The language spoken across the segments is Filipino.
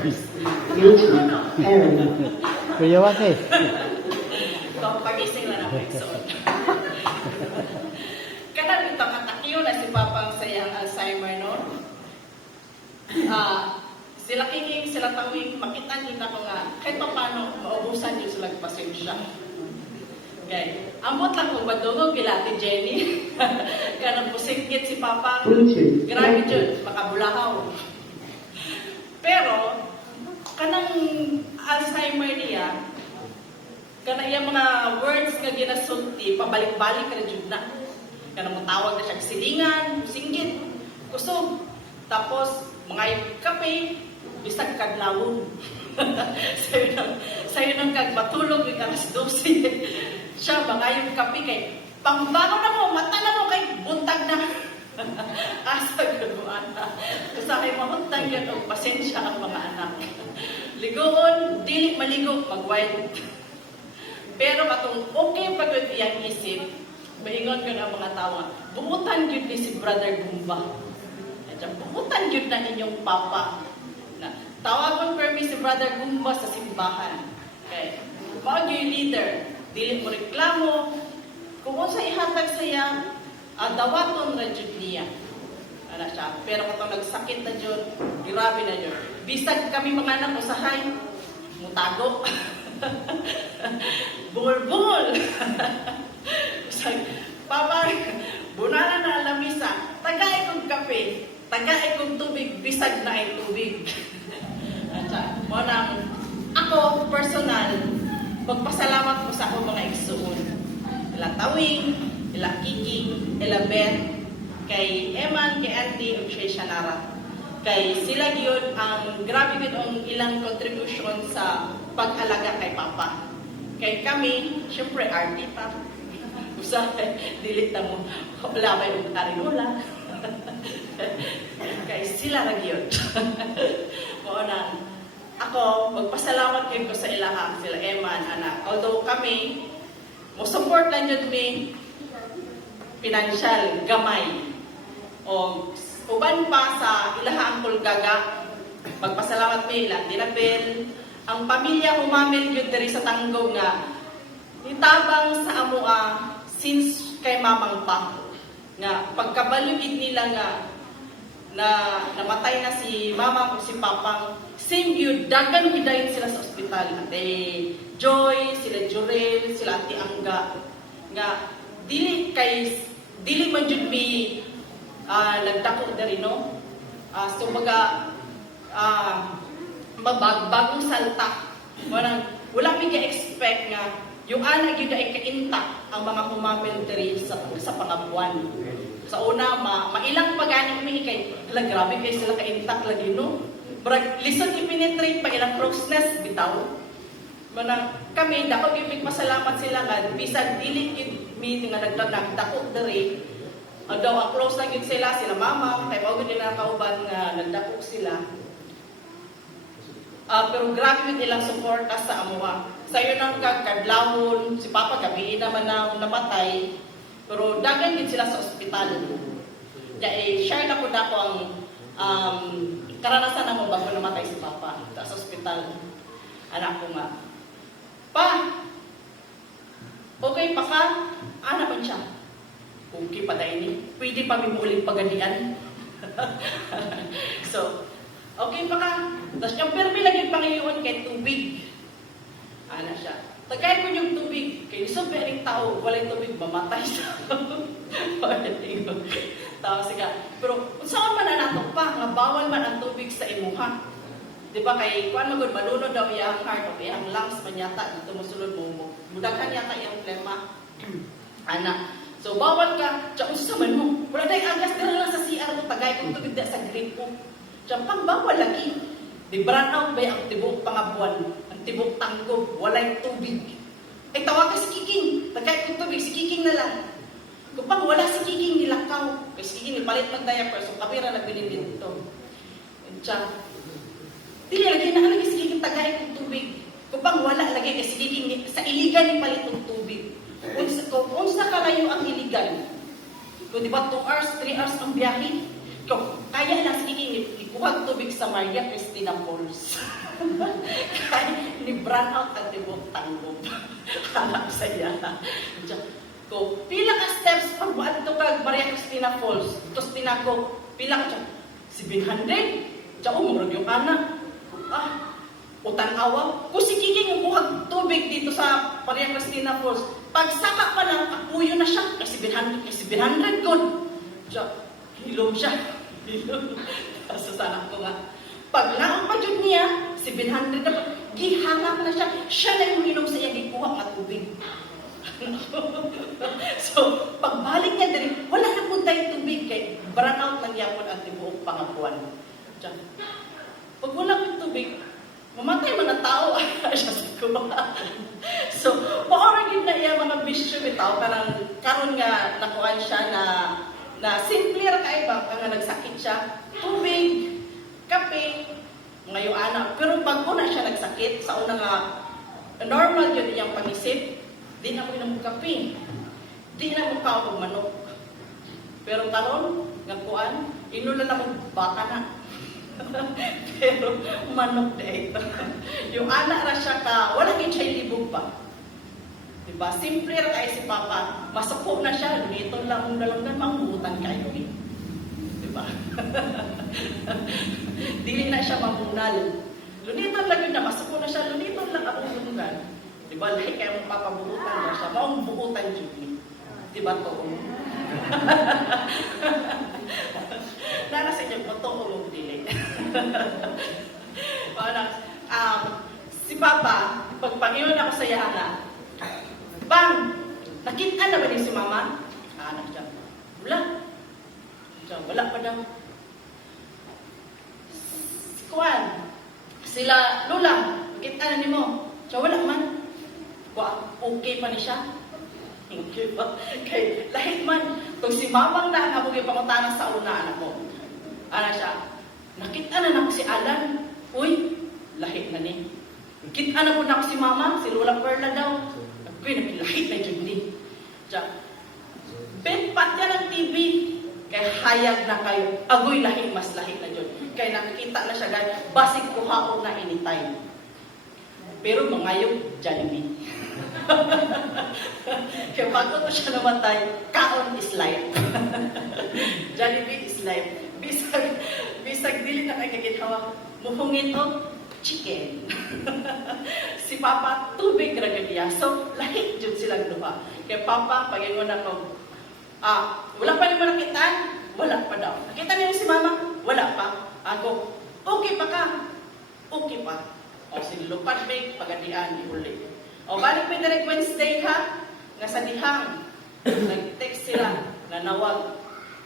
first. Kuya Waki. Pagising na namin. So, kanan ito katakyo na si Papang sayang Alzheimer, no? Sila kiking, sila tawing, makita ko nga, kahit pa paano, maubusan yun sila pasensya. Okay. Amot lang kung madungog kila Ate Jenny. Kanang pusingkit si Papa. Grabe dyan, makabulahaw. Pero, kanang Alzheimer niya, kanang iya mga words nga ginasulti, pabalik-balik ka na dyan na. Kanang matawag na siya silingan, singgit, kusog. Tapos, mga kape, bisag kadlawon. Sa'yo nang kagmatulog, yung alas 12. Siya, mga yung kape kay, pangbago na mo, mata na mo kay buntag na. Asa galuan na. Kasi mahuntang yun, o pasensya ang mga anak. Ligoon, dili maligo, mag-wild. Pero katong okay pag yun iyang isip, maingon ko na mga tawa, buutan yun ni si Brother Gumba. Buutan yun na inyong papa. Tawagon permi si Brother Gumba sa simbahan. Okay. Mao yung leader. Dili mo reklamo. Kung sa ihatag siya, dawaton na jud niya. Ano siya. Pero kung nagsakit na jud, grabe na jud. Bisag kami mga anak usahay, mutago. Bungol-bungol. Bisag, papa, bunana na alamisa. Tagay kong kape. Tagay kong tubig. Bisag na ay tubig. Mo nang ako, personal, magpasalamat ko sa akong mga igsuon. Ila Tawing, ila Kiki, ila Beth, kay Eman, kay Andy, ug siya Shanara. Kay sila gyud ang grabe gyud ang ilang contribution sa pag-alaga kay Papa. Kay kami, syempre artista. Usa dili ta mo wala may ug arinola. Kay sila ra gyud. Mo nang ako, magpasalamat kayo ko sa ilaha, sila Eman, anak. Although kami, mo support lang yun mi, financial, gamay. O, uban pa sa ilaha ang Pulgaga, magpasalamat mi, ilang dinapil. Ang pamilya humamil yun diri sa tanggong nga, nitabang sa amua, since kay mamang pa. Nga, pagkabalugid nila nga, na namatay na si mama o si papang, same yun, dagan gidayon sila sa ospital. Ate Joy, sila Jurel, sila Ate Angga. Nga, dili man jud mi nagdako diri, no? So, bagong salta. Wala mi ka-expect nga, yung anak yun ay ka-intact ang mga humamil diri sa pangabuan. Sa una, mailang pag-aning mi kay, grabe kayo sila ka-intact lagi, no? Listen, i-penetrate pa ilang crow's nest, bitaw. Kami, dapat ibig masalamat sila nga, bisag dili mi nga nagdako diri. Daw, ang close na yun sila mama, kay mawag din na kauban nga nagdako sila. Pero grabe yun ilang support sa amuha. Sa'yo nang kadlawon, si Papa gabi naman na namatay, pero dagan din sila sa ospital. Kaya share na ko ang karanasan na mo bago namatay si Papa sa ospital. Anak ko nga, Pa, okay pa ka? Ano man siya? Okay pa dahil ni. Pwede pa mimuling pagadian. So, okay pa ka? Tapos yung permi lagi pangiyon kay tubig. Ano siya? Tagay ko yung tubig. Kaya isang pering tao, walay tubig, mamatay siya. Tapos siya. Pero, saan man na nato pa? Nga bawal man ang tubig sa imuha. Diba kay, kuan magod, malunod daw iyang heart, o iyang lungs man yata, dito musulod mo. Mudaghan yata iyang plema. Ana. So, bawal ka. Diyan, usa man mo. Wala na agas, dira lang sa CR mo, tagay kong tubig sa gripo. Diyan, pang bawal lagi. Di brand out ba ang tibok pangabuan? Ang tibok tanggob, walay tubig. Ay, tawag ka si Kiking. Tagay kong tubig, si Kiking na lang. Kung pang wala si Kiking, nilakaw. Kaya si Kiking, nipalit ng diaper, so kapira na binibin ito. Diyan. Dili, lagi na lagi si Kiking tagay kong tubig. Kung pang wala, lagi kay si Kiking, sa iligan ni palit ng tubig. Kung sa kalayo ang iligan, kung di ba 2 hours, 3 hours ang biyahe, kung kaya lang si Kiking, kuhag tubig sa Maria Cristina Falls. Kaya ni brand out ang tibok tanggob. Hanap saya. Ko, pila ka steps pag buwan ito kag Maria Cristina Falls. Tapos tinako, pila ka dyan? 700? Diyan, umurag yung anak. Utang awa. Kung si Kiki yung kuhag tubig dito sa Maria Cristina Falls, pagsaka pa lang, akuyo na siya. Kasi 700 good. Diyan, hilom siya. Hilom. So sana ko nga. Paglaang pa dyan niya, 700 na pa. Gihangak na siya. Siya na yung hilom sa iya, gikuha nga tubig. So, pagbalik niya din, wala na po tayong tubig kay burn out lang yapon ang tibuok pangabuan. Diyan. Pag wala ng tubig, mamatay man ang tao. Siya sa kuha. So, maoragin na iya mga bisyo bitaw karang karon nga nakuan siya na simple ra kay ba nga nagsakit siya. Tubig, kape, ngayon anak. Pero pag una siya nagsakit, sa una nga normal yun iyang pangisip, di na mo inom kape. Di na mo kao og manok. Pero karon nga kuan, inula na mo baka na. Pero manok dito. Yung anak ra siya ka, wala gid siya libog pa. Diba? Simple ra kay si Papa. Masuko na siya, dito lang ang dalawang mangutan kayo. Diba? Dili na siya mamunal. Luniton lang yun na, masuko na siya, luniton lang ako lungan. Diba? Lahi kaya mong papabuutan na siya. Maong buutan yun. Diba to? Nara sa inyo, ito o mong dili. Si Papa, pagpangiwan ako sa yana, Bang! Nakita na ba niya si Mama? Anak siya. Wala. Wala pa daw. Si Kuan, sila Lula, nakita na ni mo. Siya wala man. Okay pa ni siya. Okay pa. Kay lahit man. Kung si Mamang na ako yung pangutanan sa una, anak mo. Anak siya. Nakita na ako si Alan. Uy, lahit na ni. Kita na po na ako si Mama, si Lola Perla daw. Uy, nakilahit na dyan din. Diyan. Benpat yan ang TV. Kaya hayag na kayo. Agoy lahit, mas lahit na dyan. Kaya nakikita na siya guys. Basig kuhaon na anytime. Pero mangayong Jollibee. Kaya bago to siya namatay, kaon is life. Jollibee is life. Bisag dili na kayo kaginawa. Muhungin to, chicken. Si Papa, tubig ragadiya. So, lahit dyan silang duha. Kaya Papa, pag-ingon ako, wala pa naman nakitaan? Wala pa daw. Nakita niyo si Mama? Wala pa. Ako, okay pa ka? Okay pa. O, sinulupad big, pagadian, iuli. O, balik may direct Wednesday ha? Nga sa dihang. Nag-text sila, nanawag.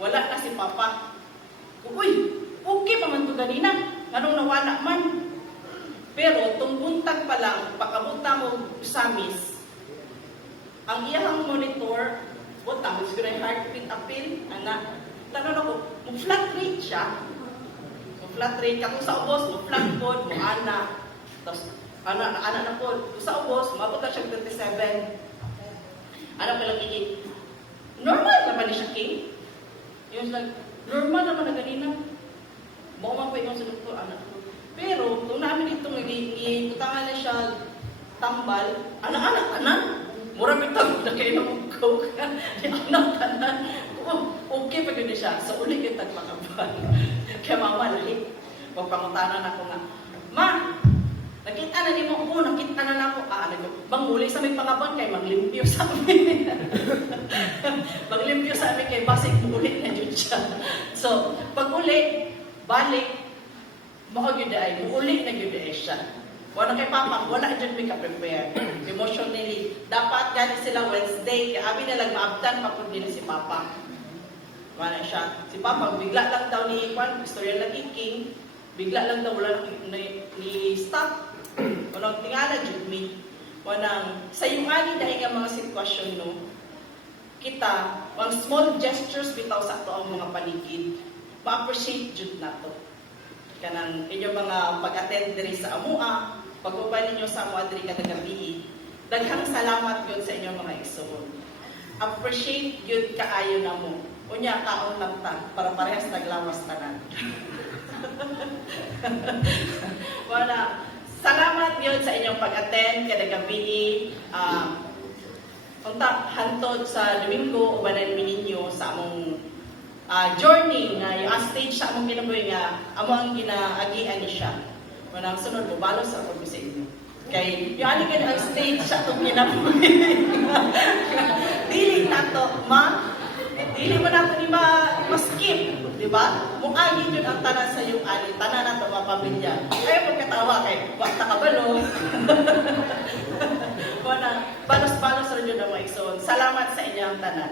Wala na si Papa. Uy, okay pa man ito ganina. Anong nawala man? Pero, itong buntag pa lang, pagkamunta mo sa miss, ang iyang monitor, buta, siguro yung heartbeat appeal, anak, tanong ako, flat rate siya. Flat rate, kung sa ubos, flat pod, anak. Tapos, anak na po, sa ubos, mabot na siya 27. Anak ko lang kiki, normal naman ni siya, King. Yung like, normal naman na ganina. Baka pa yung sa doktor, anak ko. Pero, kung namin dito ikutangan na siya tambal, anak, mura bitang na kayo ng coke. Anak, okay pa yun siya. Sa uli yung tagmakabal. Kaya Mama, lahi. Pagpangutanan ako nga, Ma, nakita na ni mo, nakita na ako. Manguli sa may pangabon kay manglimpyo sa amin. Manglimpyo sa amin kay basig ulit na yun siya. So, pag uli, balik, maog yun ay, muuli na yun ay siya. Wala kay Papa, wala dyan may ka-prepare. Emotionally. Dapat gani sila Wednesday, kaya abi na lang maabdan pa po din si Papa. Wala siya. Si Papa, bigla lang daw ni Juan, istorya lang iking, bigla lang daw wala ni stop. Walang tingala, Jugme. Walang, sa yung ani dahil ang mga sitwasyon, no, kita, ang small gestures bitaw sa ito ang mga paligid. Ma-appreciate jud na to. Kanang inyong mga pag-attend diri sa amua, pag-ubay ninyo sa amua diri kada gabi. Daghang salamat yun sa inyong mga igsoon. Appreciate yun kaayo na mo. Unya kaon lang ta para parehas naglawas tanan. Wala. Salamat yun sa inyong pag-attend kada gabi. Unta hantod sa Domingo ubanan mi ninyo sa among journey nga yung stage sa among ginabuhi nga amo ang ginaagian ni siya. Manang sunod mo balos sa ako sa inyo. Kay yung ani ang stage sa atong ginabuhi. Dili nato dili mo nato ni ma-skip, di ba? Muagi yun ang tanan sa iyong ani, tanan nato mapamilya. Kaya pagkatawa kay wakta kabalo. Wala, balos-balos rin yun ang mga igsoon. Salamat sa inyong tanan.